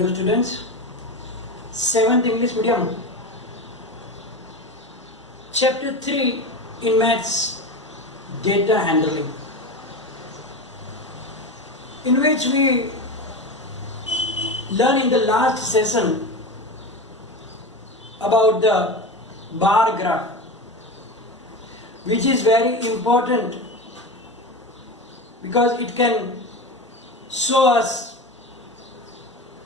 Hello students, 7th English medium, chapter 3 in maths, data handling, in which we learned in the last session about the bar graph, which is very important because it can show us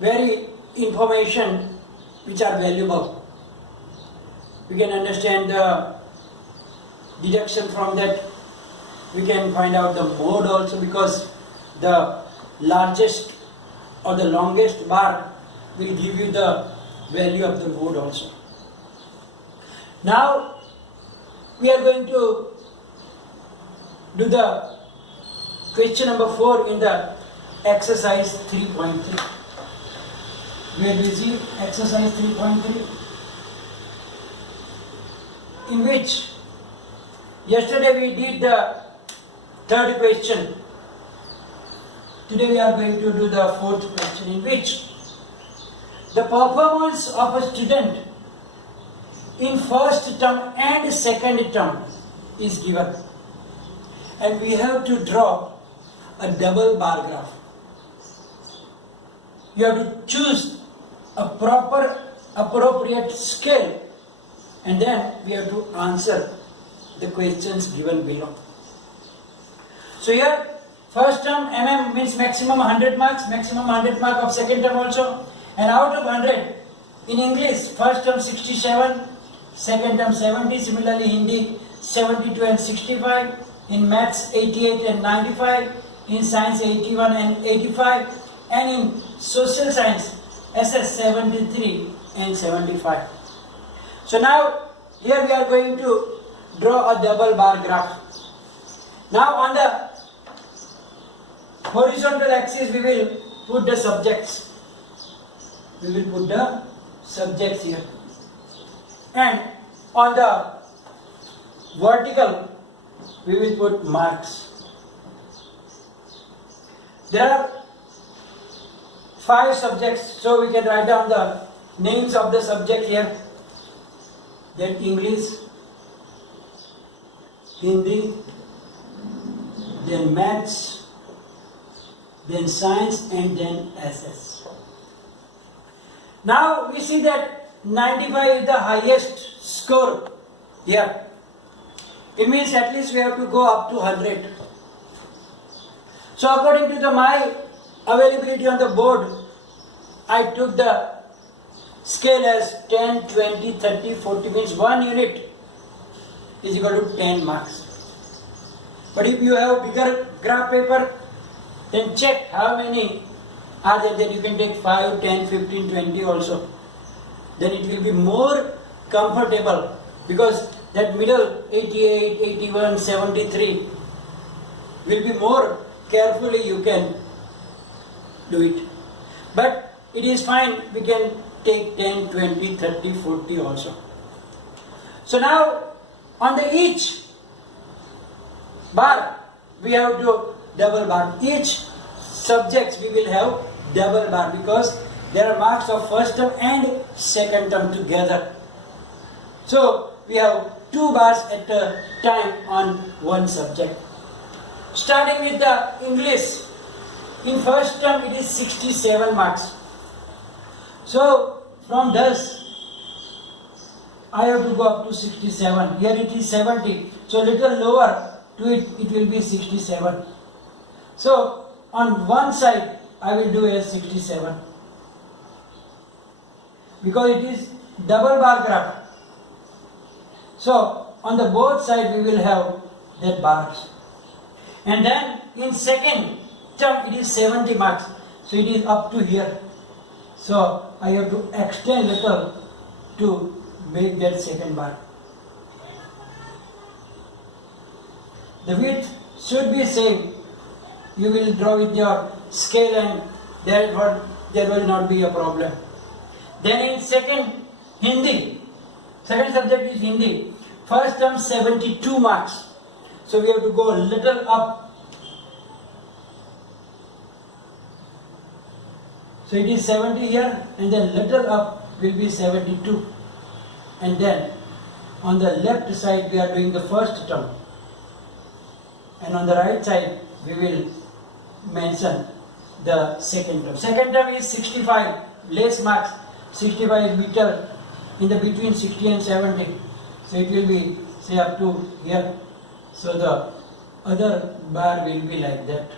very information which are valuable. We can understand the deduction from that. We can find out the mode also, because the largest or the longest bar will give you the value of the mode also. Now we are going to do the question number 4 in the exercise 3.3. Where we see exercise 3.3, in which yesterday we did the third question. Today we are going to do the fourth question, in which the performance of a student in first term and second term is given, and we have to draw a double bar graph. You have to choose a proper appropriate scale, and then we have to answer the questions given below. So here first term mm means maximum 100 marks, maximum 100 mark of second term also, and out of 100 in English first term 67, second term 70, similarly Hindi 72 and 65, in maths 88 and 95, in science 81 and 85, and in social science SS 73 and 75. So now here we are going to draw a double bar graph. Now on the horizontal axis we will put the subjects. We will put the subjects here. And on the vertical we will put marks. There are 5 subjects, so we can write down the names of the subject here. Then English, Hindi, then maths, then science, and then SS. Now we see that 95 is the highest score here. It means at least we have to go up to 100. So according to my availability on the board, I took the scale as 10, 20, 30, 40, means 1 unit is equal to 10 marks. But if you have bigger graph paper, then check how many are there. Then you can take 5, 10, 15, 20 also. Then it will be more comfortable, because that middle 88, 81, 73 will be more carefully you can do it. But it is fine, we can take 10, 20, 30, 40 also. So now on the each bar we have to double bar. Each subjects we will have double bar, because there are marks of first term and second term together. So we have 2 bars at a time on one subject. Starting with the English, in first term it is 67 marks. So from this I have to go up to 67. Here it is 70. So little lower to it, it will be 67. So on one side I will do as 67, because it is double bar graph. So on the both sides we will have that bars. And then in second term it is 70 marks. So it is up to here. So I have to extend little to make that second bar. The width should be same. You will draw with your scale, and there will not be a problem. Then in second Hindi, second subject is Hindi. First term 72 marks. So we have to go a little up So it is 70 here, and then little up will be 72. And then on the left side we are doing the first term, and on the right side we will mention the second term. Second term is 65, less marks, 65 meter in the between 60 and 70. So it will be say up to here. So the other bar will be like that.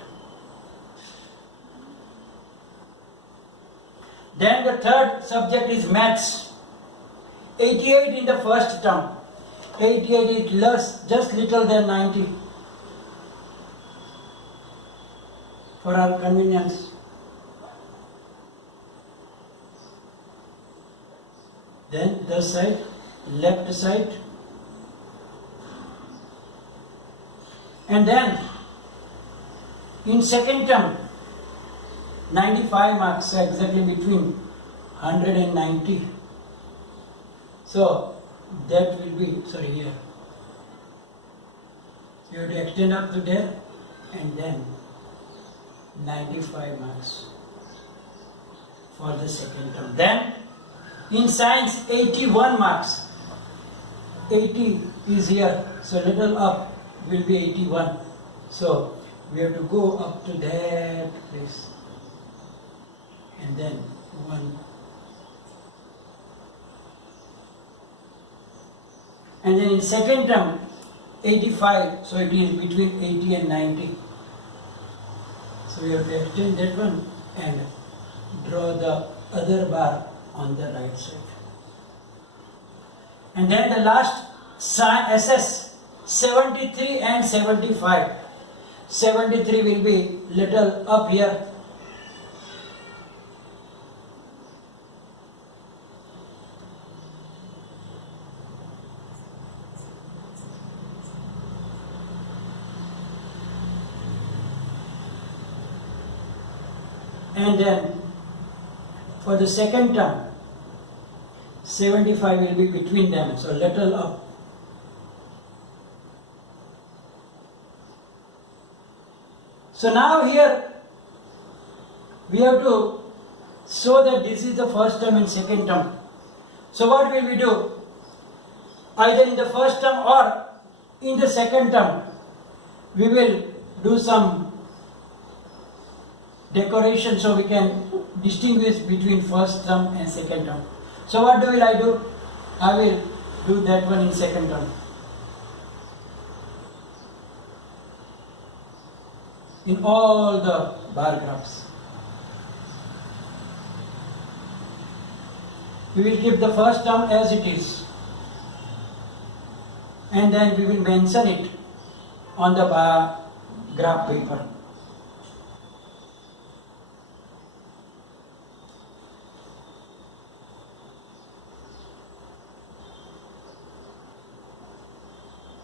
Then the third subject is maths. 88 in the first term. 88 is less, just little than 90. For our convenience. Then this side, left side. And then in second term, 95 marks, so exactly between 100 and 90. So that will be, sorry, here. You have to extend up to there, and then 95 marks for the second term. Then in science, 81 marks. 80 is here, so little up will be 81. So we have to go up to that place, and then one. And then in second term, 85, so it is between 80 and 90. So we have to extend that one and draw the other bar on the right side. And then the last SS, 73 and 75. 73 will be little up here. And then for the second term, 75 will be between them, so little up. So now here we have to show that this is the first term and second term. So what will we do? Either in the first term or in the second term, we will do some decoration so we can distinguish between first term and second term. So what will I do? I will do that one in second term. In all the bar graphs. We will keep the first term as it is, and then we will mention it on the bar graph paper.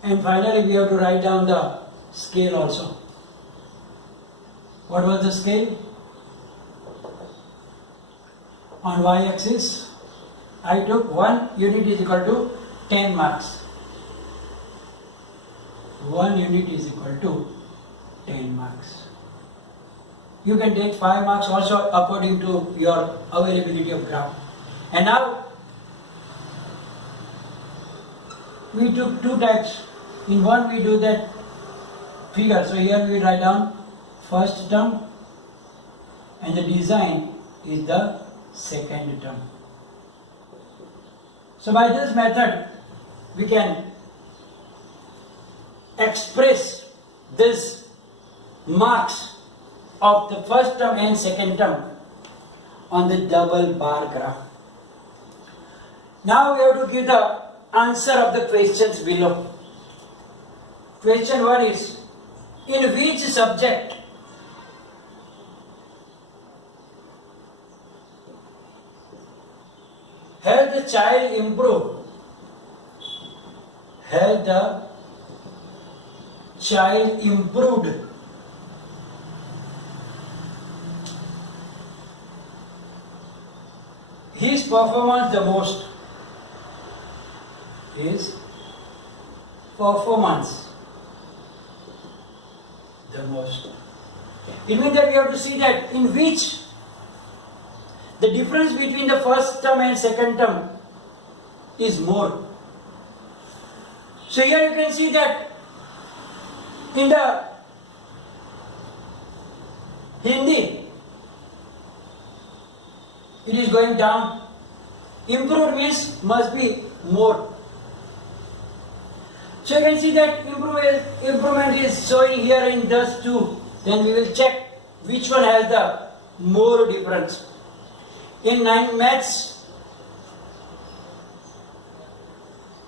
And finally we have to write down the scale also. What was the scale? On y-axis, I took 1 unit is equal to 10 marks. 1 unit is equal to 10 marks. You can take 5 marks also according to your availability of graph. And now we took 2 types. In one we do that figure. So here we write down first term, and the design is the second term. So by this method we can express this marks of the first term and second term on the double bar graph. Now we have to give the answer of the questions below. Question 1 is, in which subject has the child improved? Has the child improved his performance the most? His performance the most. It means that we have to see that in which the difference between the first term and second term is more. So here you can see that in the Hindi, it is going down. Improved means must be more. So you can see that improvement is showing here in thus 2. Then we will check which one has the more difference. In 9 maths,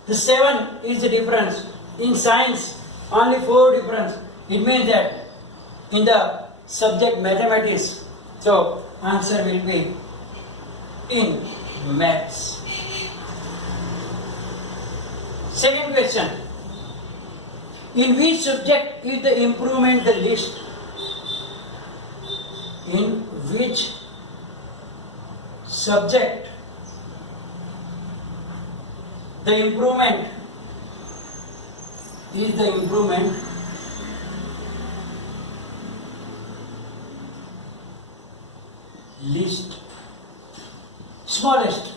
the 7 is the difference. In science, only 4 difference. It means that in the subject mathematics, so answer will be in maths. Second question. In which subject is the improvement the least? In which subject the improvement is the improvement least, smallest?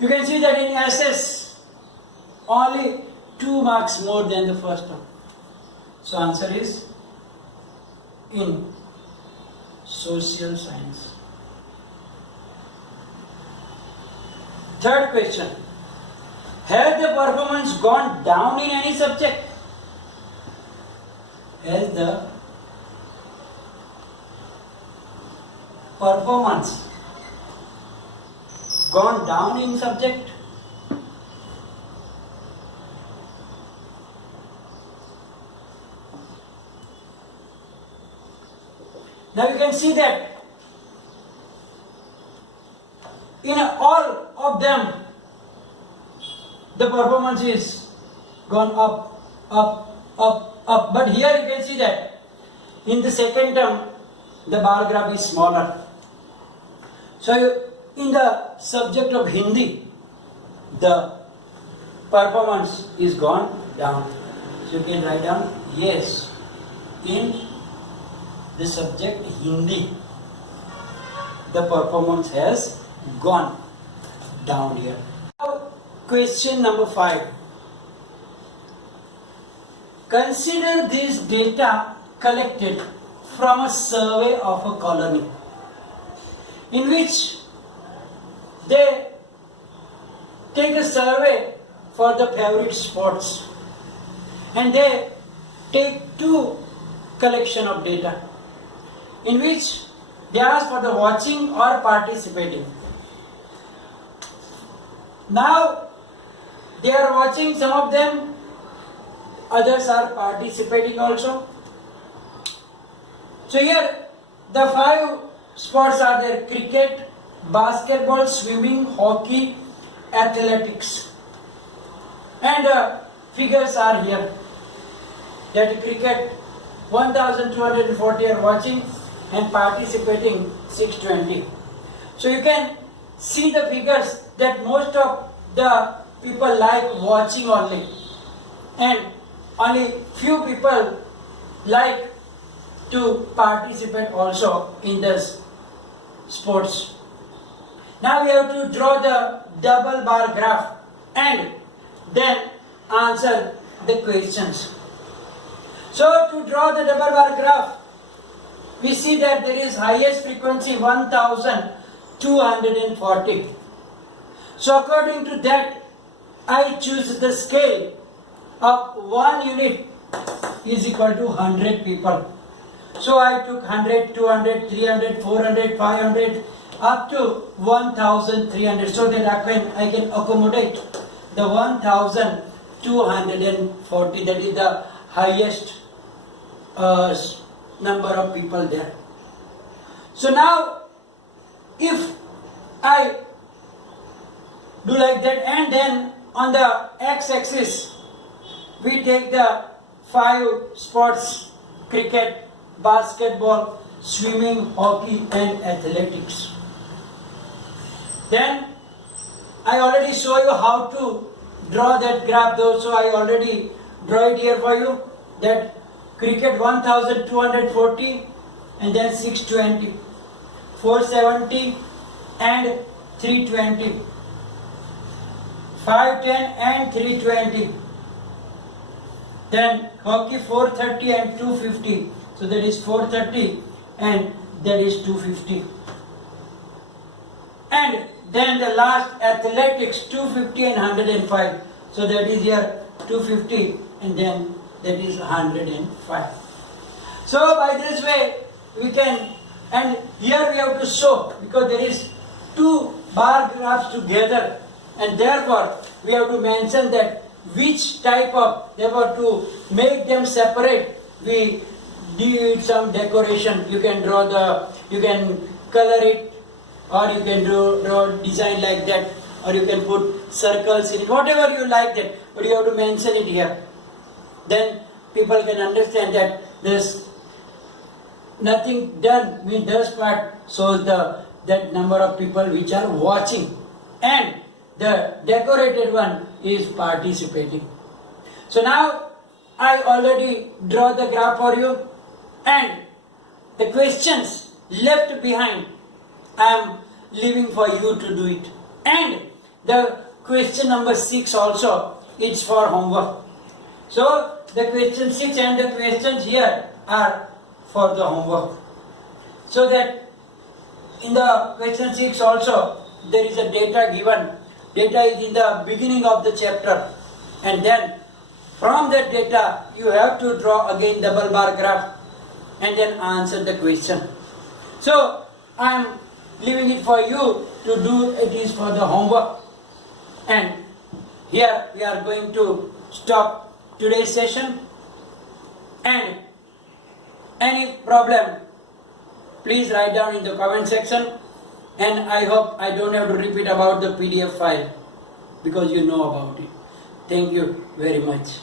You can see that in SS only 2 marks more than the first one. So answer is in social science. Third question. Has the performance gone down in any subject? Has the performance gone down in subject? Now you can see that in all of them the performance is gone up, up, up, up. But here you can see that in the second term the bar graph is smaller. So in the subject of Hindi the performance is gone down. So you can write down yes, in the subject Hindi the performance has gone down here. Now, question number 5. Consider this data collected from a survey of a colony in which they take a survey for the favorite spots and they take 2 collection of data in which they ask for the watching or participating. Now they are watching some of them, others are participating also. So here the 5 sports are there: cricket, basketball, swimming, hockey, athletics. And figures are here. That cricket 1240 are watching and participating 620. So you can see the figures that most of the people like watching only and only few people like to participate also in this sports. Now we have to draw the double bar graph and then answer the questions. So to draw the double bar graph, we see that there is highest frequency 1240. So according to that, I choose the scale of 1 unit is equal to 100 people. So I took 100, 200, 300, 400, 500 up to 1300 so that I can accommodate the 1240, that is the highest number of people there. So now if I do like that and then on the x-axis we take the 5 sports: cricket, basketball, swimming, hockey and athletics. Then I already show you how to draw that graph though, so I already draw it here for you. That cricket 1240 and then 620, 470, and 320. 510 and 320. Then hockey 430 and 250. So that is 430 and that is 250. And then the last athletics 250 and 105. So that is here 250 and then that is 105. So by this way we can, and here we have to show, because there is two bar graphs together, and therefore we have to mention that which type of, therefore to make them separate we did some decoration. You can draw you can color it, or you can draw design like that, or you can put circles in it, whatever you like that, but you have to mention it here. Then people can understand that this nothing done, means this part shows that number of people which are watching, and the decorated one is participating. So now I already draw the graph for you, and the questions left behind I am leaving for you to do it. And the question number 6 also, it's for homework. So the question 6 and the questions here are for the homework. So that in the question 6 also there is a data given. Data is in the beginning of the chapter, and then from that data you have to draw again double bar graph and then answer the question. So I am leaving it for you to do. It is for the homework, and here we are going to stop today's session. And any problem please write down in the comment section, and I hope I don't have to repeat about the PDF file because you know about it. Thank you very much.